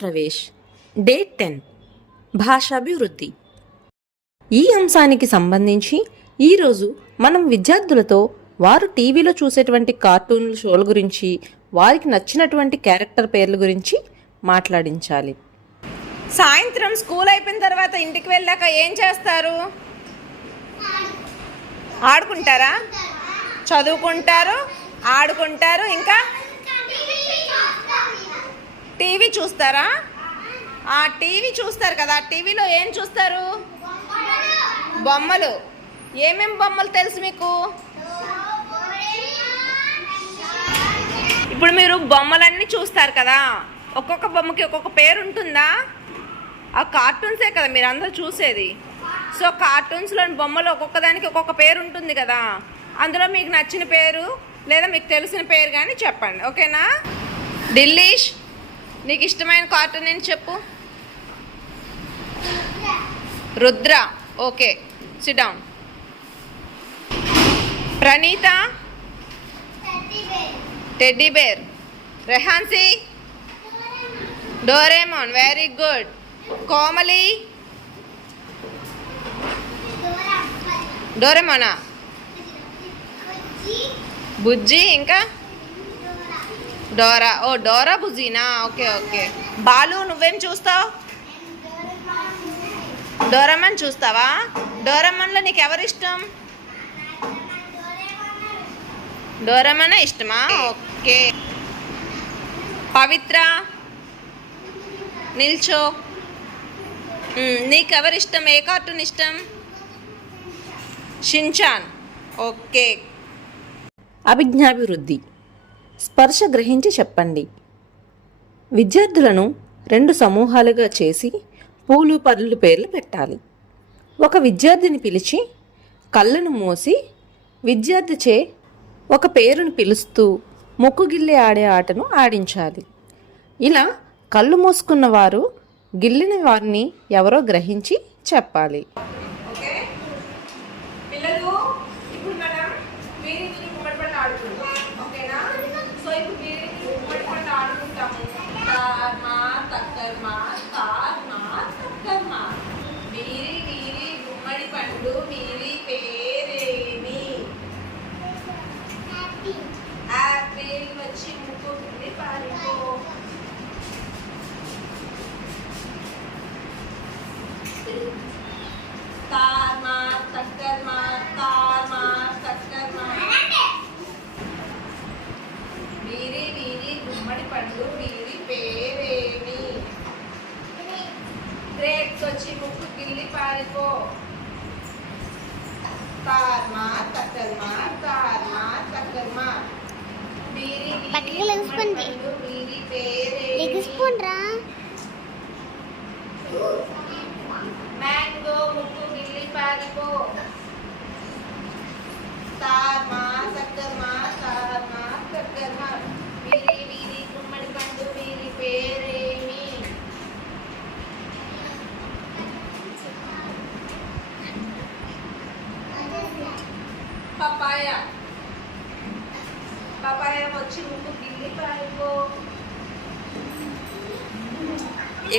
Pravesh day 10 భాషాభివృద్ధి. ఈ అంశానికి సంబంధించి ఈరోజు మనం విద్యార్థులతో వారు టీవీలో చూసేటువంటి కార్టూన్ల షోల గురించి, వారికి నచ్చినటువంటి క్యారెక్టర్ పేర్ల గురించి మాట్లాడించాలి. సాయంత్రం స్కూల్ అయిపోయిన తర్వాత ఇంటికి వెళ్ళాక ఏం చేస్తారు? ఆడుకుంటారా? చదువుకుంటారు, ఆడుకుంటారు, ఇంకా టీవీ చూస్తారా? టీవీ చూస్తారు కదా, టీవీలో ఏం చూస్తారు? బొమ్మలు. ఏమేం బొమ్మలు తెలుసు మీకు? ఇప్పుడు మీరు బొమ్మలన్నీ చూస్తారు కదా, ఒక్కొక్క బొమ్మకి ఒక్కొక్క పేరు ఉంటుందా? ఆ కార్టూన్సే కదా మీరు అందరూ చూసేది. సో కార్టూన్స్లోని బొమ్మలు ఒక్కొక్క దానికి ఒక్కొక్క పేరు ఉంటుంది కదా, అందులో మీకు నచ్చిన పేరు లేదా మీకు తెలిసిన పేరు కానీ చెప్పండి, ఓకేనా? ఢిల్లీష్, నీకు ఇష్టమైన కార్టూన్ ఏంటి చెప్పు? Rudra. Okay, sit down. Praneetha? Teddy bear. రెహాన్సీ? డోరేమోన్. Very good. కోమలి? డోరేమోనా? బుజ్జి. ఇంకా డోరా. డోరా బుజ్జినా? Okay okay. బాలు, నువ్వేం చూస్తావు? డోరేమాన్ చూస్తావా? డోరేమాన్లో నీకు ఎవరు ఇష్టం? డోరేమాన్ ఇష్టమా? ఓకే. పవిత్ర, నిల్చో. నీకెవరు ఇష్టం? ఏ కార్టూన్ ఇష్టం? షిన్చాన్. ఓకే. అభిజ్ఞాభివృద్ధి. స్పర్శ గ్రహించి చెప్పండి. విద్యార్థులను 2 సమూహాలుగా చేసి పూలు పళ్ళు పేర్లు పెట్టాలి. ఒక విద్యార్థిని పిలిచి కళ్ళను మూసి విద్యార్థిచే ఒక పేరును పిలుస్తూ ముక్కుగిల్లి ఆడే ఆటను ఆడించాలి. ఇలా కళ్ళు మూసుకున్న వారు గిల్లిన వారిని ఎవరో గ్రహించి చెప్పాలి. గ్రేప్స్ వచ్చి ముక్కు గిల్లి పారిపో. తార్మా తక్కర్మా, తార్మా తక్కర్మా. బీరి బీరి పేరేమి? మ్యాంగో, ముక్కు గిల్లి పారిపో. తార్మా తక్కర్మా, తార్మా తక్కర్మా. బీరి బీరి గుమ్మడి పండు, బీరి పేరేమి? పపాయ. పపాయ వచ్చి ముక్కు గిల్లి పారిపో.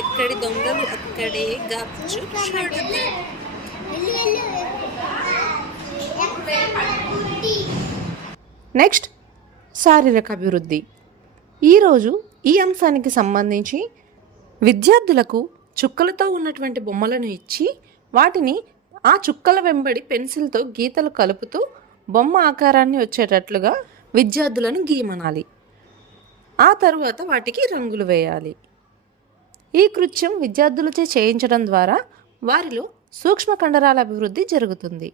ఎక్కడి దొంగలు అక్కడే గప్చు. నెక్స్ట్, శారీరక అభివృద్ధి. ఈరోజు ఈ అంశానికి సంబంధించి విద్యార్థులకు చుక్కలతో ఉన్నటువంటి బొమ్మలను ఇచ్చి వాటిని ఆ చుక్కల వెంబడి పెన్సిల్తో గీతలు కలుపుతూ బొమ్మ ఆకారాన్ని వచ్చేటట్లుగా విద్యార్థులను గీయమనాలి. ఆ తరువాత వాటికి రంగులు వేయాలి. ఈ కృత్యం విద్యార్థులచే చేయించడం ద్వారా వారిలో సూక్ష్మ కండరాల అభివృద్ధి జరుగుతుంది.